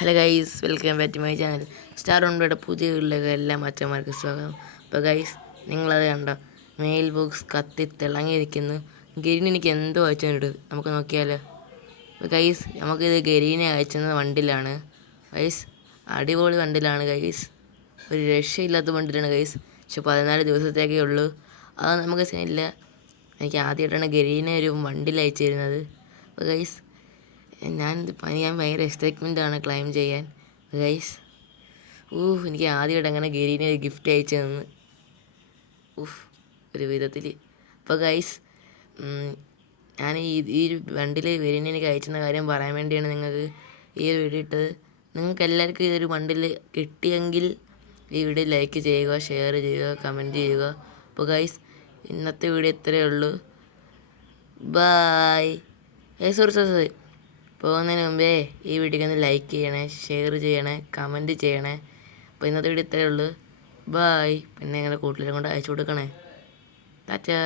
Hello guys, welcome back to my channel. Star ഉണ്ടയുടെ പുതിയ വീട്ടിലേക്ക് എല്ലാ മച്ചന്മാർക്കും സ്വാഗതം. അപ്പോൾ ഗൈസ്, നിങ്ങളത് കണ്ടോ? മെയിൽ ബോക്സ് കത്തി തിളങ്ങിയിരിക്കുന്നു. ഗരീൻ എനിക്ക് എന്തോ അയച്ചിട്ടുണ്ട്, നമുക്ക് നോക്കിയാലോ. അപ്പോൾ ഗൈസ്, നമുക്കിത് ഗരീനെ അയച്ചത് വണ്ടിലാണ് ഗൈസ്. അടിപൊളി വണ്ടിലാണ് ഗൈസ്, ഒരു രക്ഷയില്ലാത്ത വണ്ടിലാണ് ഗൈസ്. പക്ഷെ 14 ദിവസത്തേക്കേ ഉള്ളൂ. അത് നമുക്ക് ഇല്ല. എനിക്ക് ആദ്യമായിട്ടാണ് ഗരീനെ ഒരു വണ്ടിയിൽ അയച്ചു തരുന്നത്. അപ്പോൾ ഗൈസ്, ഞാൻ ഭയങ്കര എക്സൈറ്റ്മെൻറ്റാണ് ക്ലൈം ചെയ്യാൻ ഗൈസ്. എനിക്ക് ആദ്യമായിട്ട് അങ്ങനെ ഗരീനെ ഒരു ഗിഫ്റ്റ് അയച്ചു തന്നു ഒരു വിധത്തിൽ. അപ്പോൾ ഗൈസ്, ഞാൻ ഈ വണ്ടിയിൽ ഗരീനെ എനിക്ക് അയച്ചെന്ന കാര്യം പറയാൻ വേണ്ടിയാണ് നിങ്ങൾക്ക് ഈ ഒരു വീഡിയോ ഇട്ടത്. നിങ്ങൾക്ക് എല്ലാവർക്കും ഈ ഒരു വണ്ടിയിൽ കിട്ടിയെങ്കിൽ ഈ വീഡിയോ ലൈക്ക് ചെയ്യുക, ഷെയർ ചെയ്യുക, കമൻറ്റ് ചെയ്യുക. അപ്പോൾ ഗൈസ്, ഇന്നത്തെ വീഡിയോ ഇത്രയേ ഉള്ളൂ. Bye guys. സോറി, പോകുന്നതിന് മുമ്പേ ഈ വീഡിയോക്ക് ഒന്ന് ലൈക്ക് ചെയ്യണേ, ഷെയർ ചെയ്യണേ, കമൻറ്റ് ചെയ്യണേ. അപ്പോൾ ഇന്നത്തെ വീഡിയോ ഇത്രയേ ഉള്ളൂ. ബായ്. പിന്നെ നിങ്ങളുടെ കൂട്ടുകാരെ കൊണ്ട് അയച്ചു കൊടുക്കണേ. ടാറ്റാ.